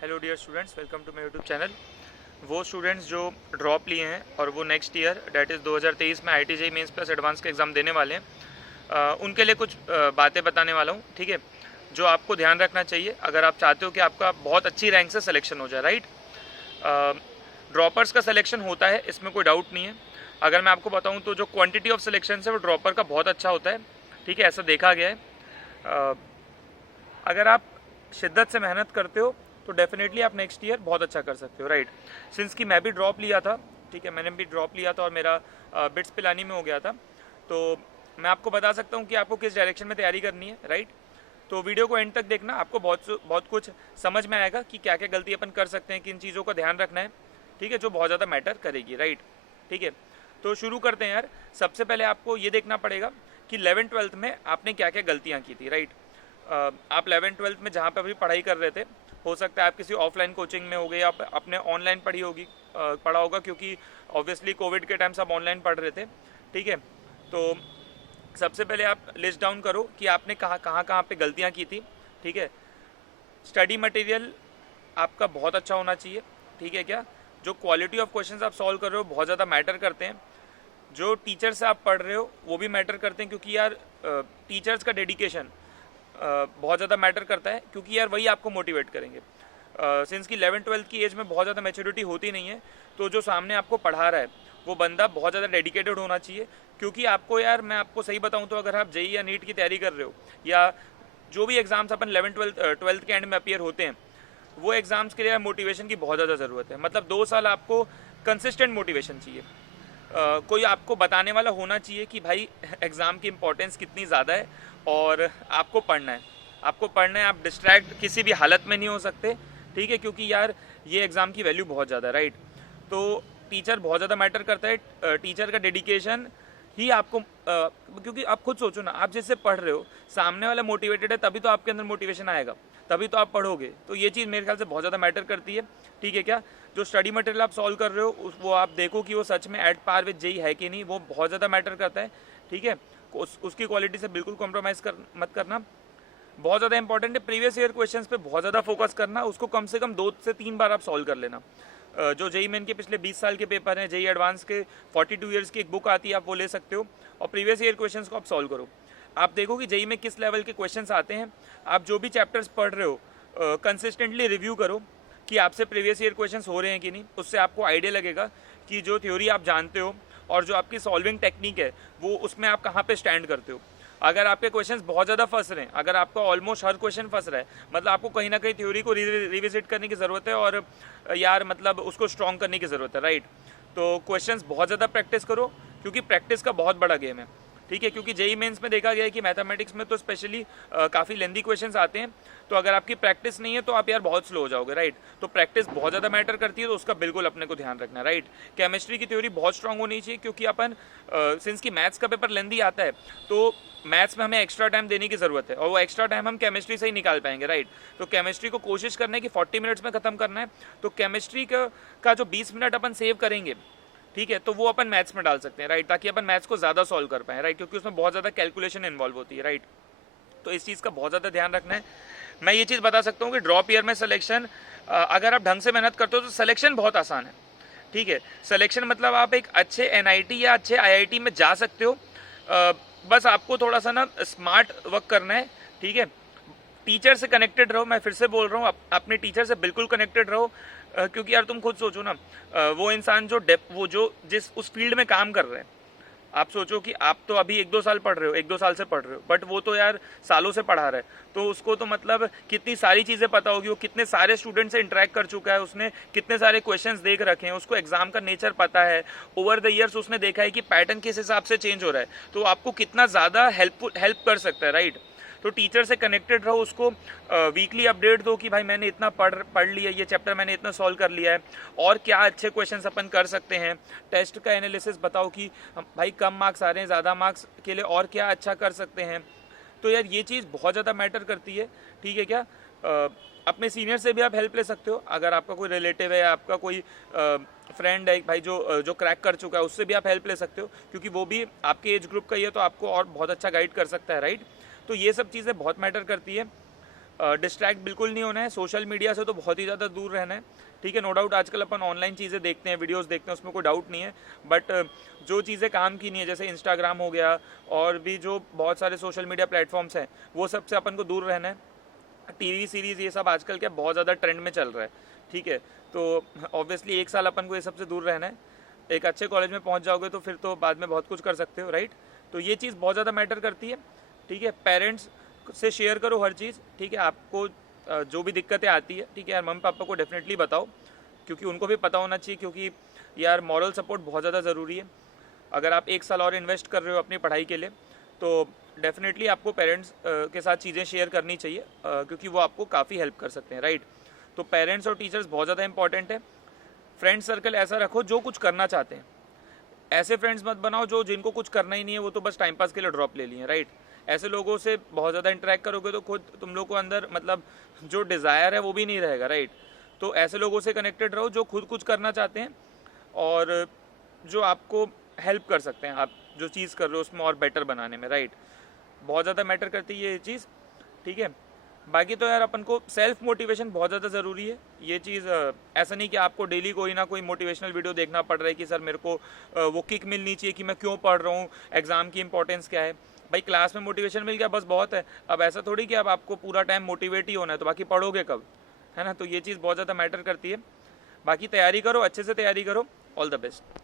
Hello dear students, welcome to my YouTube channel. वो students जो drop लिए हैं और वो नेक्स्ट ईयर डेट इज़ 2023 में IIT मेंस प्लस एडवांस के एग्ज़ाम देने वाले हैं, उनके लिए कुछ बातें बताने वाला हूँ, ठीक है, जो आपको ध्यान रखना चाहिए अगर आप चाहते हो कि आपका बहुत अच्छी रैंक से सिलेक्शन हो जाए। राइट, ड्रॉपर्स का सिलेक्शन होता है, इसमें कोई डाउट नहीं है। अगर मैं आपको बताऊँ तो जो क्वान्टिटी ऑफ सिलेक्शन है वो ड्रॉपर का बहुत अच्छा होता है, ठीक है, ऐसा देखा गया है। अगर आप शिद्दत से मेहनत करते हो तो डेफिनेटली आप नेक्स्ट ईयर बहुत अच्छा कर सकते हो। राइट, सिंस कि मैं भी ड्रॉप लिया था, ठीक है, मैंने भी ड्रॉप लिया था और मेरा बिट्स पिलानी में हो गया था, तो मैं आपको बता सकता हूँ कि आपको किस डायरेक्शन में तैयारी करनी है। राइट, तो वीडियो को एंड तक देखना, आपको बहुत कुछ समझ में आएगा कि क्या क्या गलती अपन कर सकते हैं, किन चीज़ों का ध्यान रखना है, ठीक है, जो बहुत ज़्यादा मैटर करेगी। राइट, ठीक है, तो शुरू करते हैं यार। सबसे पहले आपको ये देखना पड़ेगा कि 11th-12th में आपने क्या क्या गलतियाँ की थी। राइट, आप 11th-12th में जहाँ पर भी पढ़ाई कर रहे थे, हो सकता है आप किसी ऑफलाइन कोचिंग में हो गए, आप अपने ऑनलाइन पढ़ा होगा, क्योंकि ऑब्वियसली कोविड के टाइम सब ऑनलाइन पढ़ रहे थे, ठीक है। तो सबसे पहले आप लिस्ट डाउन करो कि आपने कहाँ पे गलतियाँ की थी, ठीक है। स्टडी मटेरियल आपका बहुत अच्छा होना चाहिए, ठीक है क्या। जो क्वालिटी ऑफ क्वेश्चंस आप सॉल्व कर रहे हो बहुत ज़्यादा मैटर करते हैं। जो टीचर से आप पढ़ रहे हो वो भी मैटर करते हैं, क्योंकि यार टीचर्स का डेडिकेशन बहुत ज़्यादा मैटर करता है, क्योंकि यार वही आपको मोटिवेट करेंगे। सिंस की 11th-12th की एज में बहुत ज़्यादा मैच्योरिटी होती नहीं है, तो जो सामने आपको पढ़ा रहा है वो बंदा बहुत ज़्यादा डेडिकेटेड होना चाहिए। क्योंकि आपको यार, मैं आपको सही बताऊँ तो अगर आप जेईई या नीट की तैयारी कर रहे हो, या जो भी एग्जाम्स अपन 11th-12th के एंड में अपीयर होते हैं, वो एग्जाम्स के लिए मोटिवेशन की बहुत ज़्यादा ज़रूरत है। मतलब 2 साल आपको कंसिस्टेंट मोटिवेशन चाहिए। कोई आपको बताने वाला होना चाहिए कि भाई एग्ज़ाम की इम्पोर्टेंस कितनी ज़्यादा है और आपको पढ़ना है, आप डिस्ट्रैक्ट किसी भी हालत में नहीं हो सकते, ठीक है, क्योंकि यार ये एग्ज़ाम की वैल्यू बहुत ज़्यादा है। राइट, तो टीचर बहुत ज़्यादा मैटर करता है, टीचर का डेडिकेशन ही आपको क्योंकि आप खुद सोचो ना, आप जिससे पढ़ रहे हो सामने वाला मोटिवेटेड है, तभी तो आपके अंदर मोटिवेशन आएगा, तभी तो आप पढ़ोगे। तो ये चीज़ मेरे ख्याल से बहुत ज़्यादा मैटर करती है, ठीक है क्या। जो स्टडी मटेरियल आप सॉल्व कर रहे हो वो आप देखो कि वो सच में एट पार विद जेईई है कि नहीं, वो बहुत ज़्यादा मैटर करता है, ठीक है। उसकी क्वालिटी से बिल्कुल कॉम्प्रोमाइज़ मत करना, बहुत ज़्यादा इंपॉर्टेंट है। प्रीवियस ईयर क्वेश्चंस पे बहुत ज़्यादा फोकस करना, उसको कम से कम 2 से 3 बार आप सॉल्व कर लेना। जो जेईई मेन के पिछले 20 साल के पेपर हैं, जेईई एडवांस के 42 ईयर्स की एक बुक आती है, आप वो ले सकते हो और प्रीवियस ईयर क्वेश्चंस को आप सॉल्व करो। आप देखो कि जेईई में किस लेवल के क्वेश्चंस आते हैं। आप जो भी चैप्टर्स पढ़ रहे हो कंसिस्टेंटली रिव्यू करो कि आपसे प्रीवियस ईयर क्वेश्चंस हो रहे हैं कि नहीं। उससे आपको आइडिया लगेगा कि जो थ्योरी आप जानते हो और जो आपकी सॉल्विंग टेक्निक है वो उसमें आप कहाँ पे स्टैंड करते हो। अगर आपके क्वेश्चंस बहुत ज़्यादा फंस रहे हैं, अगर आपका ऑलमोस्ट हर क्वेश्चन फंस रहा है, मतलब आपको कहीं ना कहीं थ्योरी को रिविजिट करने की ज़रूरत है और यार मतलब उसको स्ट्रॉन्ग करने की ज़रूरत है। राइट, तो क्वेश्चंस बहुत ज़्यादा प्रैक्टिस करो, क्योंकि प्रैक्टिस का बहुत बड़ा गेम है, ठीक है। क्योंकि जेईई मेंस में देखा गया है कि मैथमेटिक्स में तो स्पेशली काफ़ी लेंदी क्वेश्चंस आते हैं, तो अगर आपकी प्रैक्टिस नहीं है तो आप यार बहुत स्लो हो जाओगे। राइट, तो प्रैक्टिस बहुत ज़्यादा मैटर करती है, तो उसका बिल्कुल अपने को ध्यान रखना। राइट, केमिस्ट्री की थ्योरी बहुत स्ट्रांग होनी चाहिए, क्योंकि अपन सिंस की मैथ्स का पेपर लेंदी आता है, तो मैथ्स में हमें एक्स्ट्रा टाइम देने की ज़रूरत है और वो एक्स्ट्रा टाइम हम केमिस्ट्री से ही निकाल पाएंगे। राइट, तो केमिस्ट्री को कोशिश करना है कि 40 मिनट्स में ख़त्म करना है, तो केमिस्ट्री का जो 20 मिनट अपन सेव करेंगे, ठीक है, तो वो अपन मैथ्स में डाल सकते हैं। राइट, ताकि अपन मैथ्स को ज़्यादा सॉल्व कर पाएँ। राइट, क्योंकि उसमें बहुत ज़्यादा कैलकुलेशन इन्वॉल्व होती है। राइट, तो इस चीज़ का बहुत ज़्यादा ध्यान रखना है। मैं ये चीज़ बता सकता हूँ कि ड्रॉप ईयर में सिलेक्शन, अगर आप ढंग से मेहनत करते हो तो सिलेक्शन बहुत आसान है, ठीक है। सिलेक्शन मतलब आप एक अच्छे एनआईटी या अच्छे आईआईटी में जा सकते हो, बस आपको थोड़ा सा ना स्मार्ट वर्क करना है, ठीक है। टीचर से कनेक्टेड रहो, मैं फिर से बोल रहा हूँ, अपने टीचर से बिल्कुल कनेक्टेड रहो, क्योंकि यार तुम खुद सोचो ना, वो इंसान जो जिस उस फील्ड में काम कर रहे हैं, आप सोचो कि आप तो अभी 1-2 साल पढ़ रहे हो, 1-2 साल से पढ़ रहे हो, बट वो तो यार सालों से पढ़ा रहा है, तो उसको तो मतलब कितनी सारी चीज़ें पता होगी, वो कितने सारे स्टूडेंट से इंटरेक्ट कर चुका है, उसने कितने सारे क्वेश्चंस देख रखे हैं, उसको एग्जाम का नेचर पता है, ओवर द ईयर्स उसने देखा है कि पैटर्न किस हिसाब से चेंज हो रहा है, तो आपको कितना ज़्यादा हेल्प कर सकता है। राइट, तो टीचर से कनेक्टेड रहो, उसको वीकली अपडेट दो कि भाई मैंने इतना पढ़ लिया, ये चैप्टर मैंने इतना सॉल्व कर लिया है, और क्या अच्छे क्वेश्चंस अपन कर सकते हैं। टेस्ट का एनालिसिस बताओ कि भाई कम मार्क्स आ रहे हैं, ज़्यादा मार्क्स के लिए और क्या अच्छा कर सकते हैं। तो यार ये चीज़ बहुत ज़्यादा मैटर करती है, ठीक है क्या। अपने सीनियर से भी आप हेल्प ले सकते हो, अगर आपका कोई रिलेटिव है, आपका कोई फ्रेंड है भाई जो क्रैक कर चुका है, उससे भी आप हेल्प ले सकते हो, क्योंकि वो भी आपके एज ग्रुप का ही है, तो आपको और बहुत अच्छा गाइड कर सकता है। राइट, तो ये सब चीज़ें बहुत मैटर करती है। डिस्ट्रैक्ट बिल्कुल नहीं होना है, सोशल मीडिया से तो बहुत ही ज़्यादा दूर रहना है, ठीक है। नो डाउट आजकल अपन ऑनलाइन चीज़ें देखते हैं, वीडियोस देखते हैं, उसमें कोई डाउट नहीं है, बट जो चीज़ें काम की नहीं है, जैसे इंस्टाग्राम हो गया और भी जो बहुत सारे सोशल मीडिया प्लेटफॉर्म्स हैं, वो सब से अपन को दूर रहना है। टीवी सीरीज़ ये सब आजकल क्या बहुत ज़्यादा ट्रेंड में चल रहा है, ठीक है। तो ऑब्वियसली 1 साल अपन को ये सब से दूर रहना है। एक अच्छे कॉलेज में पहुंच जाओगे तो फिर तो बाद में बहुत कुछ कर सकते हो, राइट। तो ये चीज़ बहुत ज़्यादा मैटर करती है, ठीक है। पेरेंट्स से शेयर करो हर चीज़, ठीक है। आपको जो भी दिक्कतें आती है, ठीक है यार, मम्मी पापा को डेफिनेटली बताओ, क्योंकि उनको भी पता होना चाहिए, क्योंकि यार मॉरल सपोर्ट बहुत ज़्यादा ज़रूरी है। अगर आप 1 साल और इन्वेस्ट कर रहे हो अपनी पढ़ाई के लिए, तो डेफिनेटली आपको पेरेंट्स के साथ चीज़ें शेयर करनी चाहिए, क्योंकि वो आपको काफ़ी हेल्प कर सकते हैं, राइट। तो पेरेंट्स और टीचर्स बहुत ज़्यादा इंपॉर्टेंट है। फ्रेंड सर्कल ऐसा रखो जो कुछ करना चाहते हैं, ऐसे फ्रेंड्स मत बनाओ जो जिनको कुछ करना ही नहीं है, वो तो बस टाइम पास के लिए ड्रॉप ले लिए, राइट। ऐसे लोगों से बहुत ज़्यादा इंटरेक्ट करोगे तो खुद तुम लोग को अंदर मतलब जो डिज़ायर है वो भी नहीं रहेगा, राइट। तो ऐसे लोगों से कनेक्टेड रहो जो खुद कुछ करना चाहते हैं और जो आपको हेल्प कर सकते हैं, आप जो चीज़ कर रहे हो उसमें और बेटर बनाने में, राइट। बहुत ज़्यादा मैटर करती है ये चीज़, ठीक है। बाकी तो यार अपन को सेल्फ मोटिवेशन बहुत ज़्यादा ज़रूरी है। ये चीज़ ऐसा नहीं कि आपको डेली कोई ना कोई मोटिवेशनल वीडियो देखना पड़ रहा है कि सर मेरे को वो किक मिलनी चाहिए कि मैं क्यों पढ़ रहा हूँ, एग्ज़ाम की इंपॉर्टेंस क्या है। भाई क्लास में मोटिवेशन मिल गया बस बहुत है। अब ऐसा थोड़ी कि अब आपको पूरा टाइम मोटिवेट ही होना है, तो बाकी पढ़ोगे कब, है ना। तो ये चीज़ बहुत ज़्यादा मैटर करती है। बाकी तैयारी करो, अच्छे से तैयारी करो। All the best.